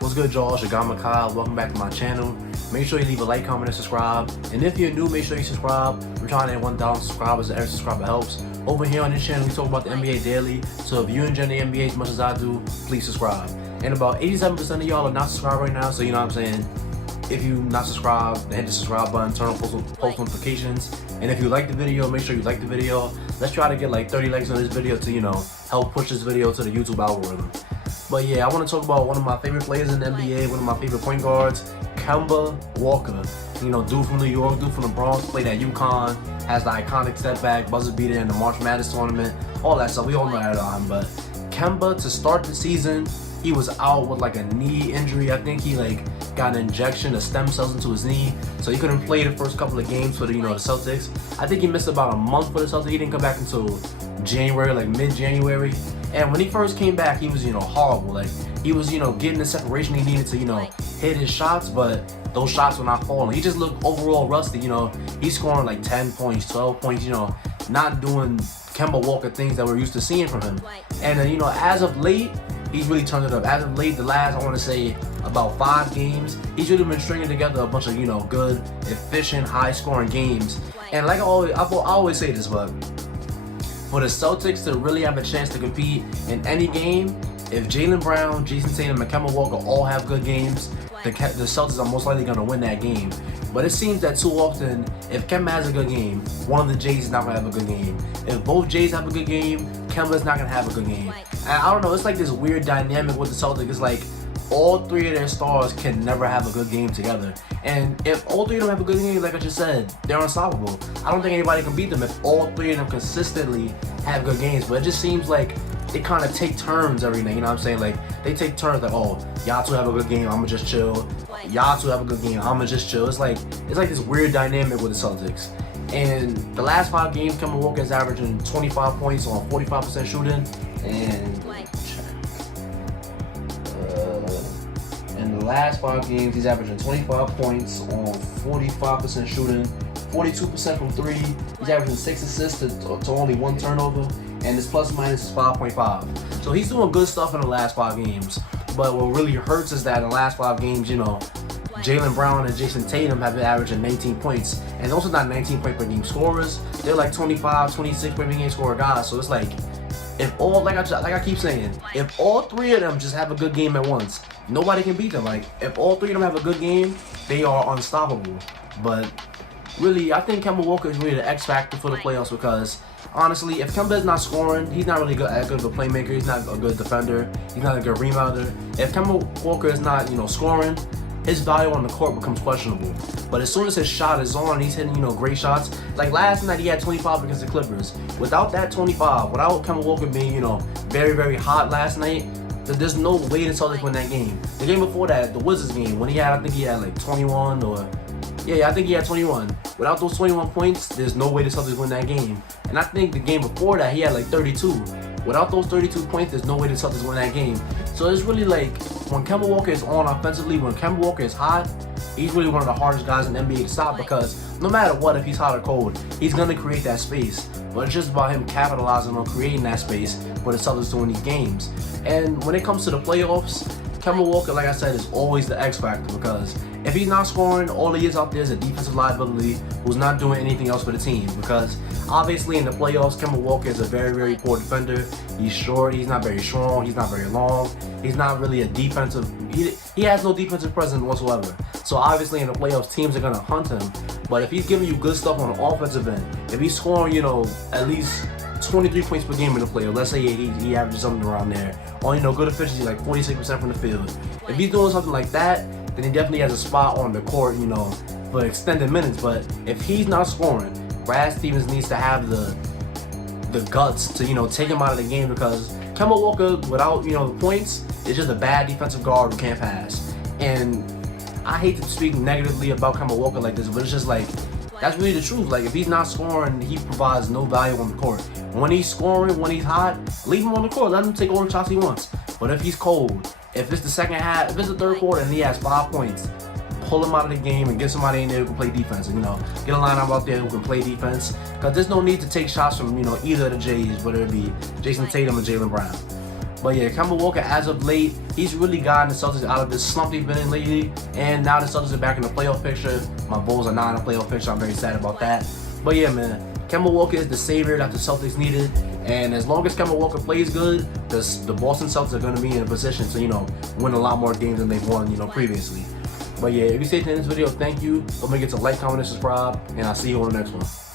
What's good, y'all? It's your guy Makai. Welcome back to my channel. Make sure you leave a like, comment, and subscribe. And if you're new, make sure you subscribe. We're trying to hit 1,000 subscribers. Every subscriber helps. Over here on this channel, we talk about the NBA daily. So if you enjoy the NBA as much as I do, please subscribe. And about 87% of y'all are not subscribed right now, so you know what I'm saying? If you're not subscribed, hit the subscribe button, turn on post notifications. And if you like the video, make sure you like the video. Let's try to get like 30 likes on this video to, help push this video to the YouTube algorithm. But yeah, I want to talk about one of my favorite players in the NBA, one of my favorite point guards, Kemba Walker. Dude from New York, dude from the Bronx, played at UConn, has the iconic step back, buzzer beater in the March Madness tournament, all that stuff. We all know that on him. But Kemba, to start the season, he was out with like a knee injury. I think he got an injection of stem cells into his knee, so he couldn't play the first couple of games for the the Celtics. I think he missed about a month for the Celtics. He didn't come back until January, like mid-January. And when he first came back, he was horrible. Like he was getting the separation he needed to hit his shots, but those shots were not falling. He just looked overall rusty. He's scoring like 10 points, 12 points. Not doing Kemba Walker things that we're used to seeing from him. And then as of late, he's really turned it up. As of late, the last, I want to say, about 5 games, he's really been stringing together a bunch of, good, efficient, high-scoring games. And like I always say this, but for the Celtics to really have a chance to compete in any game, if Jaylen Brown, Jason Tatum, and Kemba Walker all have good games, the Celtics are most likely going to win that game. But it seems that too often, if Kemba has a good game, one of the Jays is not going to have a good game. If both Jays have a good game, Kemba's not going to have a good game. And I don't know, it's like this weird dynamic with the Celtics. It's like all 3 of their stars can never have a good game together. And if all 3 of them have a good game, like I just said, they're unstoppable. I don't think anybody can beat them if all 3 of them consistently have good games. But it just seems like they kind of take turns every night, you know what I'm saying? Like, they take turns, like, oh, y'all 2 have a good game, I'ma just chill. Y'all 2 have a good game, I'ma just chill. It's like this weird dynamic with the Celtics. And the last 5 games, Kemba Walker is averaging 25 points on 45% shooting. And in the last 5 games, he's averaging 25 points on 45% shooting, 42% from 3. He's averaging 6 assists to only 1 turnover, and his plus minus is 5.5. So he's doing good stuff in the last 5 games. But what really hurts is that in the last 5 games, Jaylen Brown and Jason Tatum have been averaging 19 points. And those are not 19 point per game scorers. They're like 25, 26 point per game scorer guys. So it's like, if all, like I keep saying, if all 3 of them just have a good game at once, nobody can beat them. Like, if all 3 of them have a good game, they are unstoppable. But really, I think Kemba Walker is really the X factor for the playoffs because, honestly, if Kemba is not scoring, he's not really good of a playmaker. He's not a good defender. He's not a good rebounder. If Kemba Walker is not, scoring, his value on the court becomes questionable. But as soon as his shot is on, he's hitting, great shots. Like last night, he had 25 against the Clippers. Without that 25, without Kemba Walker being, very, very hot last night, there's no way the Celtics win that game. The game before that, the Wizards game, when I think he had like 21 or... Yeah, I think he had 21. Without those 21 points, there's no way the Celtics win that game. And I think the game before that, he had like 32. Without those 32 points, there's no way the Celtics win that game. So it's really like, when Kemba Walker is on offensively, when Kemba Walker is hot, he's really one of the hardest guys in the NBA to stop because no matter what, if he's hot or cold, he's going to create that space. But it's just about him capitalizing on creating that space for the Celtics to win these games. And when it comes to the playoffs, Kemba Walker, like I said, is always the X factor because if he's not scoring, all he is out there is a defensive liability who's not doing anything else for the team. Because obviously in the playoffs, Kemba Walker is a very, very poor defender. He's short, he's not very strong, he's not very long. He's not really a defensive, he has no defensive presence whatsoever. So obviously in the playoffs, teams are going to hunt him. But if he's giving you good stuff on the offensive end, if he's scoring, at least 23 points per game in the playoffs, let's say he averages something around there, or good efficiency like 46% from the field. If he's doing something like that, then he definitely has a spot on the court, for extended minutes. But if he's not scoring, Brad Stevens needs to have the guts to take him out of the game because Kemba Walker, without the points, is just a bad defensive guard who can't pass. And I hate to speak negatively about Kemba Walker like this, but it's just like, that's really the truth. Like, if he's not scoring, he provides no value on the court. When he's scoring, when he's hot, leave him on the court. Let him take all the shots he wants. But if he's cold, if it's the second half, if it's the third quarter and he has 5 points, pull him out of the game and get somebody in there who can play defense. And, get a lineup out there who can play defense. Because there's no need to take shots from, either of the Jays, whether it be Jason Tatum or Jaylen Brown. But yeah, Kemba Walker, as of late, he's really gotten the Celtics out of this slump they've been in lately. And now the Celtics are back in the playoff picture. My Bulls are not in the playoff picture. I'm very sad about that. But yeah, man, Kemba Walker is the savior that the Celtics needed. And as long as Kemba Walker plays good, the Boston Celtics are going to be in a position to, win a lot more games than they've won, previously. But yeah, if you stayed to the end of this video, thank you. Don't forget to like, comment, and subscribe. And I'll see you on the next one.